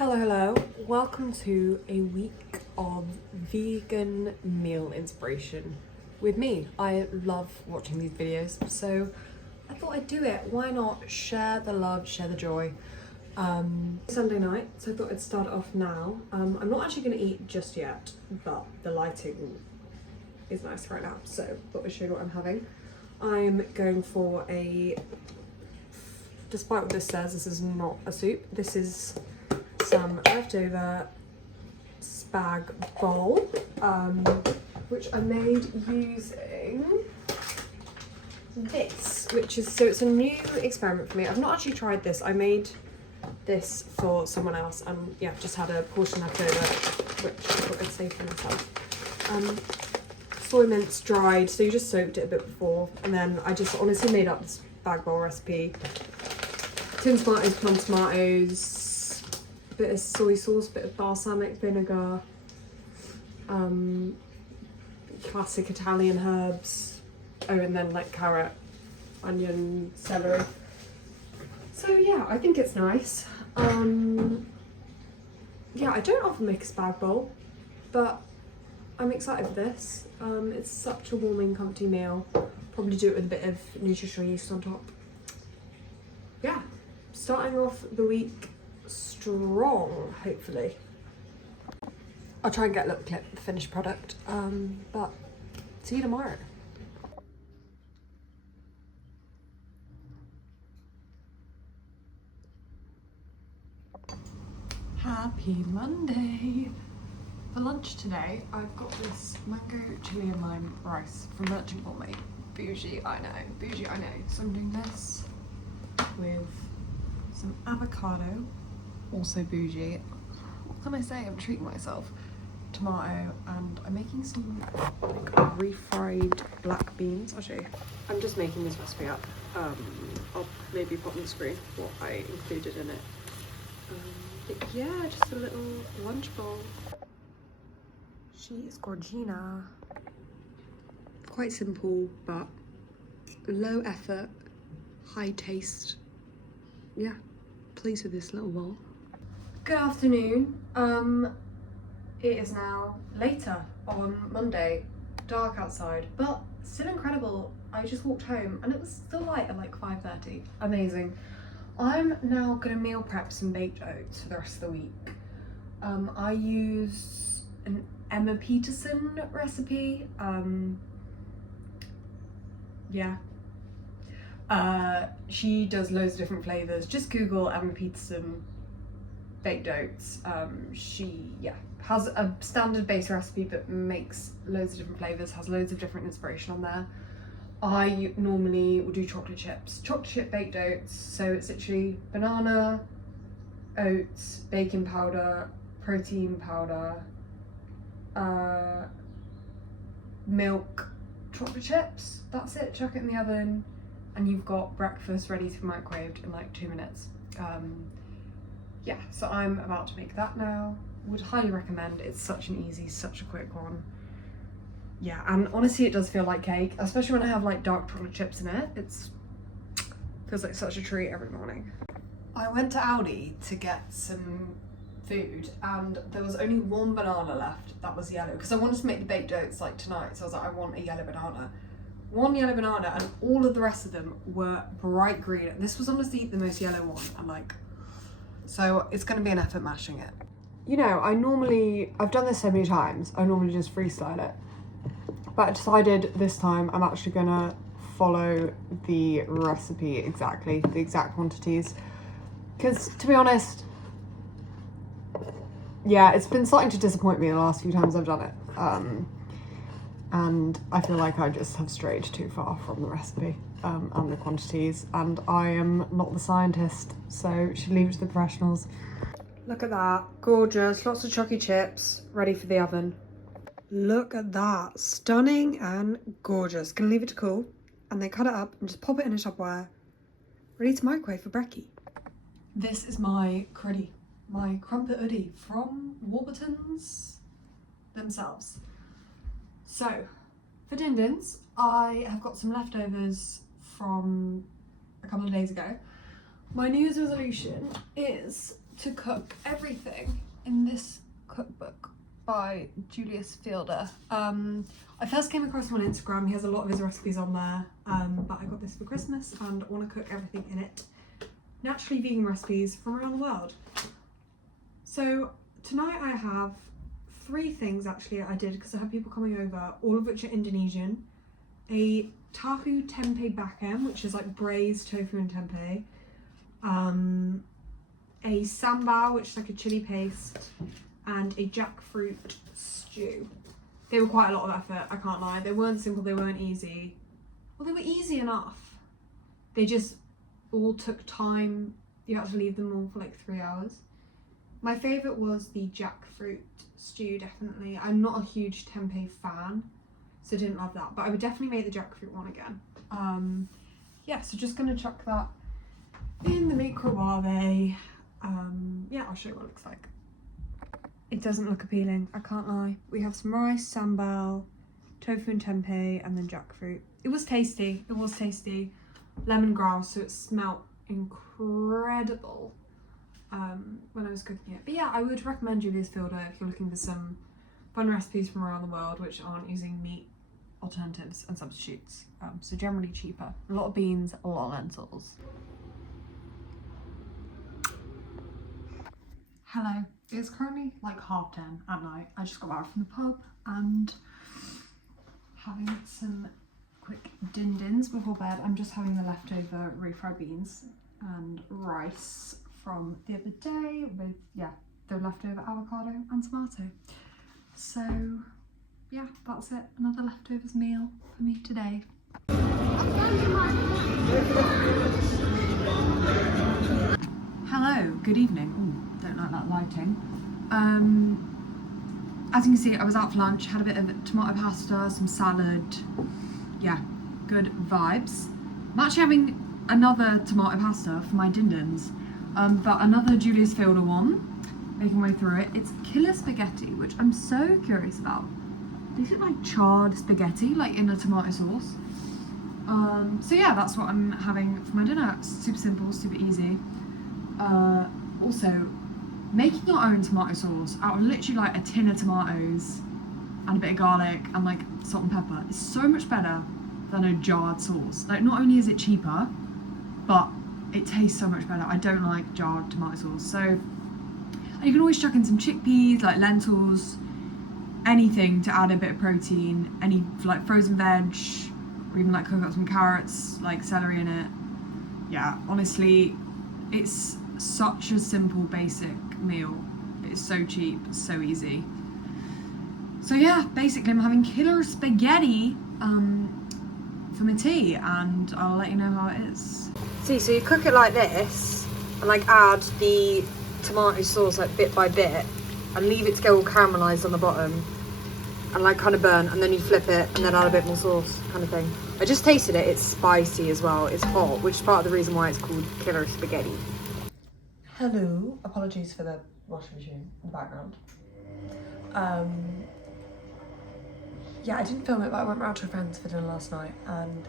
Hello. Welcome to a week of vegan meal inspiration with me. I love watching these videos, so I thought I'd do it. Why not share the love, share the joy? Sunday night, so I thought I'd start it off now. I'm not actually going to eat just yet, but the lighting is nice right now, so I thought I'd show you what I'm having. I'm going for despite what this says, this is not a soup. This is some leftover spag bowl, which I made using this, so it's a new experiment for me. I've not actually tried this. I made this for someone else and yeah, just had a portion left over, which I thought I'd save for myself. Soy mince dried, so you just soaked it a bit before, and then I just honestly made up this spag bowl recipe. Tin tomatoes, plum tomatoes, bit of soy sauce, bit of balsamic vinegar, classic Italian herbs, and then like carrot, onion, celery. So yeah, I think it's nice. Yeah, I don't often make a spag bowl, but I'm excited for this. It's such a warming, comfy meal. Probably do it with a bit of nutritional yeast on top. Yeah, starting off the week strong, hopefully. I'll try and get a little clip of the finished product, but see you tomorrow. Happy Monday! For lunch today, I've got this mango chili and lime rice from Merchant Gourmet. Bougie, I know. So I'm doing this with some avocado, also bougie. What can I say? I'm treating myself. Tomato, and I'm making some like refried black beans. I'll show you. I'm just making this recipe up. I'll maybe put on the screen what I included in it. But yeah, just a little lunch bowl. She is Gorgina. Quite simple, but low effort, high taste. Yeah, pleased with this little bowl. Good afternoon. It is now later on Monday, dark outside, but still incredible. I just walked home and it was still light at like 5:30. Amazing. I'm now gonna meal prep some baked oats for the rest of the week. I use an Emma Peterson recipe. She does loads of different flavors. Just Google Emma Peterson baked oats. She has a standard base recipe but makes loads of different flavors, has loads of different inspiration on there. I normally will do chocolate chip baked oats, so it's literally banana, oats, baking powder, protein powder, milk, chocolate chips. That's it. Chuck it in the oven and you've got breakfast ready to be microwaved in like 2 minutes. Yeah, so I'm about to make that now. Would highly recommend. It's such a quick one. Yeah, and honestly it does feel like cake, especially when I have like dark chocolate chips in it. Feels like such a treat every morning. I went to Aldi to get some food and there was only one banana left that was yellow, because I wanted to make the baked oats like tonight, so I was like, I want a yellow banana. One yellow banana, and all of the rest of them were bright green. This was honestly the most yellow one, and so it's going to be an effort mashing it. You know, I've done this so many times, I normally just freestyle it. But I decided this time I'm actually going to follow the recipe exactly, the exact quantities. Because to be honest, yeah, it's been starting to disappoint me the last few times I've done it. And I feel like I just have strayed too far from the recipe and the quantities, and I am not the scientist, so should leave it to the professionals. Look at that, gorgeous, lots of chocolate chips, ready for the oven. Look at that, stunning and gorgeous. Gonna leave it to cool, and then cut it up and just pop it in a Tupperware, ready to microwave for brekkie. This is my cruddy, my crumpet hoodie from Warburton's themselves. So, for din-dins, I have got some leftovers from a couple of days ago. My New Year's resolution is to cook everything in this cookbook by Julius Fielder. I first came across him on Instagram. He has a lot of his recipes on there, but I got this for Christmas and I want to cook everything in it. Naturally vegan recipes from around the world. So tonight I have 3 things actually I did because I had people coming over, all of which are Indonesian. A tahu tempeh bakam, which is like braised tofu and tempeh. A sambal, which is like a chili paste, and a jackfruit stew. They were quite a lot of effort, I can't lie. They weren't simple, they weren't easy. Well, they were easy enough. They just all took time. You had to leave them all for like 3 hours. My favourite was the jackfruit stew, definitely. I'm not a huge tempeh fan, so didn't love that, but I would definitely make the jackfruit one again. Yeah, so just gonna chuck that in the microwave. Yeah, I'll show you what it looks like. It doesn't look appealing, I can't lie. We have some rice, sambal, tofu and tempeh, and then jackfruit. It was tasty, it was tasty. Lemongrass, so it smelt incredible when I was cooking it. But yeah, I would recommend Julius Fielder if you're looking for some fun recipes from around the world which aren't using meat alternatives and substitutes. So generally cheaper. A lot of beans, a lot of lentils. Hello, it's currently like 10:30 at night. I just got back from the pub and having some quick din-dins before bed. I'm just having the leftover refried beans and rice from the other day with, yeah, the leftover avocado and tomato. So yeah, that's it. Another leftovers meal for me today. Hello, good evening. Ooh, don't like that lighting. As you can see, I was out for lunch, had a bit of tomato pasta, some salad. Yeah, good vibes. I'm actually having another tomato pasta for my din-dins, but another Julius Fielder one, making my way through it. It's killer spaghetti, which I'm so curious about. These look like charred spaghetti, like in a tomato sauce. So yeah, that's what I'm having for my dinner. It's super simple, super easy. Also, making your own tomato sauce out of literally like a tin of tomatoes and a bit of garlic and like salt and pepper is so much better than a jarred sauce. Like, not only is it cheaper, but it tastes so much better. I don't like jarred tomato sauce. So, and you can always chuck in some chickpeas, like lentils, anything to add a bit of protein, any like frozen veg, or even like cook up some carrots, like celery in it. Yeah, honestly, it's such a simple, basic meal. It's so cheap, so easy. So yeah, basically I'm having killer spaghetti for my tea, and I'll let you know how it is. See, so you cook it like this, and like add the tomato sauce like bit by bit, and leave it to go all caramelised on the bottom, and like kind of burn, and then you flip it, and then add a bit more sauce, kind of thing. I just tasted it, it's spicy as well, it's hot, which is part of the reason why it's called killer spaghetti. Hello, apologies for the washing machine in the background. Yeah, I didn't film it, but I went round to a friend's for dinner last night, and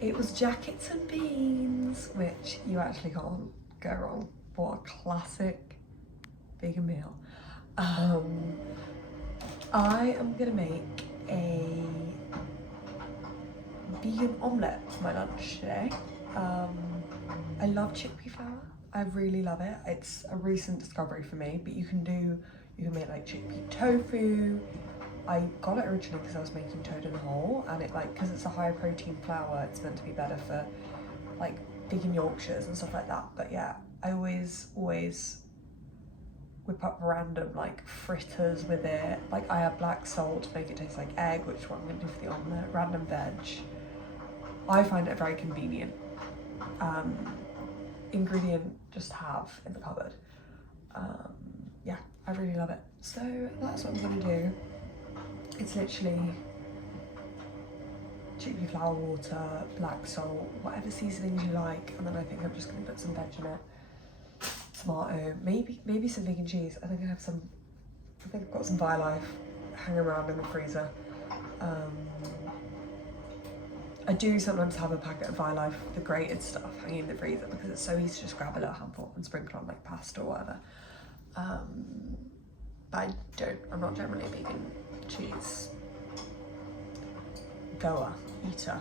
it was jackets and beans, which you actually can't go wrong. What a classic vegan meal. I am gonna make a vegan omelette for my lunch today. I love chickpea flour. I really love it. It's a recent discovery for me, but you can make like chickpea tofu. I got it originally because I was making toad in the hole, and it like, because it's a higher protein flour, it's meant to be better for like vegan Yorkshires and stuff like that. But yeah, I always whip up random like fritters with it. Like, I have black salt to make it taste like egg, which is what I'm gonna do for the omelette. Random veg. I find it very convenient ingredient just to have in the cupboard. Yeah, I really love it. So that's what I'm gonna do. It's literally chickpea flour, water, black salt, whatever seasonings you like, and then I think I'm just gonna put some veg in it. Tomato, maybe some vegan cheese. I think I've got some Life hanging around in the freezer. I do sometimes have a packet of Life, the grated stuff, hanging in the freezer because it's so easy to just grab a little handful and sprinkle on like pasta or whatever. But I'm not generally a vegan cheese eater.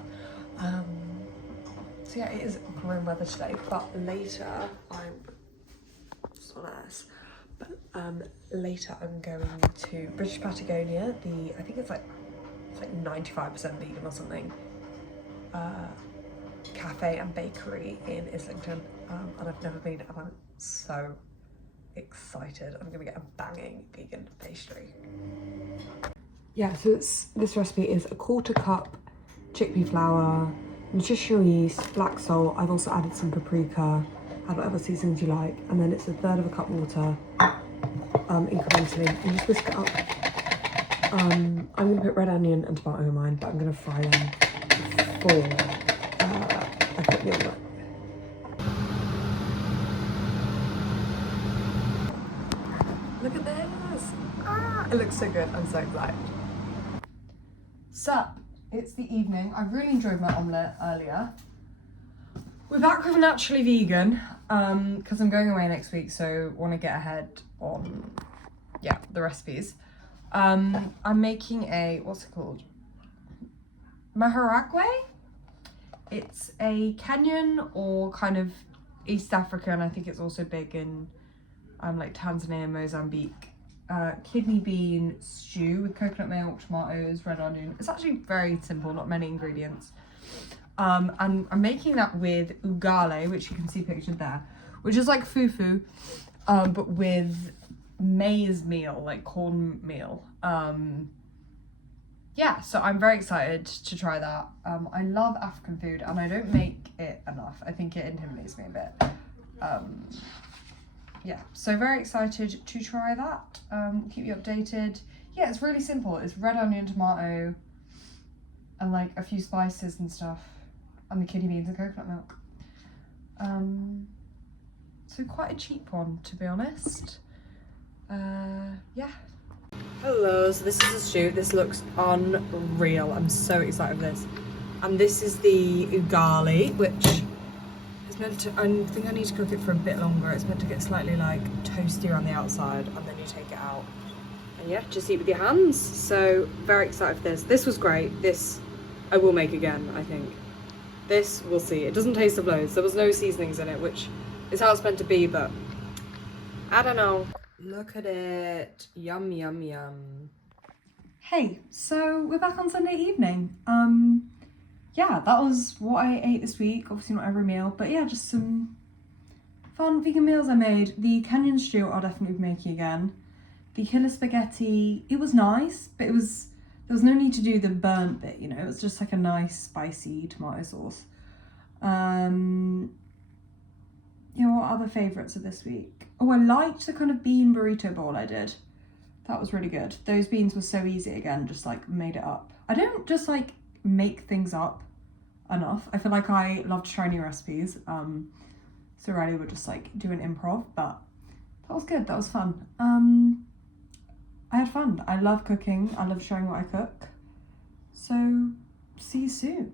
So yeah, it is grim weather today, but later later I'm going to British Patagonia, I think it's like 95% vegan or something, cafe and bakery in Islington, and I've never been, and I'm so excited. I'm gonna get a banging vegan pastry. Yeah, so this recipe is a 1/4 cup chickpea flour, nutritional yeast, black salt. I've also added some paprika, add whatever seasonings you like, and then it's 1/3 cup water, incrementally, and just whisk it up. I'm gonna put red onion and tomato in mine, but I'm gonna fry them before I put the omelette. Look at this! It looks so good. I'm so excited. So, it's the evening. I really enjoyed my omelette earlier. We're back with Naturally Vegan, because I'm going away next week, so want to get ahead on, yeah, the recipes. I'm making a, what's it called? Maharagwe? It's a Kenyan or kind of East African, I think it's also big in like Tanzania, Mozambique, kidney bean stew with coconut milk, tomatoes, red onion. It's actually very simple, not many ingredients. And I'm making that with ugali, which you can see pictured there, which is like fufu, but with maize meal, like cornmeal. Yeah, so I'm very excited to try that. I love African food and I don't make it enough. I think it intimidates me a bit. Yeah, so very excited to try that. We'll keep you updated. Yeah, it's really simple. It's red onion, tomato, and like a few spices and stuff, and the kidney beans and coconut milk. So quite a cheap one, to be honest. Yeah. Hello, so this is the stew. This looks unreal. I'm so excited for this. And this is the ugali, which is meant to, I think I need to cook it for a bit longer. It's meant to get slightly like toasty around the outside, and then you take it out. And yeah, just eat with your hands. So very excited for this. This was great. This I will make again, I think. This, we'll see. It doesn't taste of loads. There was no seasonings in it, which is how it's meant to be, but I don't know. Look at it. Yum, yum, yum. Hey, so we're back on Sunday evening. Yeah, that was what I ate this week. Obviously not every meal, but yeah, just some fun vegan meals I made. The Kenyan stew I'll definitely be making again. The killer spaghetti, it was nice, but there was no need to do the burnt bit, you know, it was just like a nice spicy tomato sauce. You know, what other favourites of this week? Oh, I liked the kind of bean burrito bowl I did. That was really good. Those beans were so easy again, just like made it up. I don't just like make things up enough. I feel like I love to try new recipes. So Riley would just like do an improv, but that was good, that was fun. I had fun. I love cooking. I love showing what I cook. So see you soon.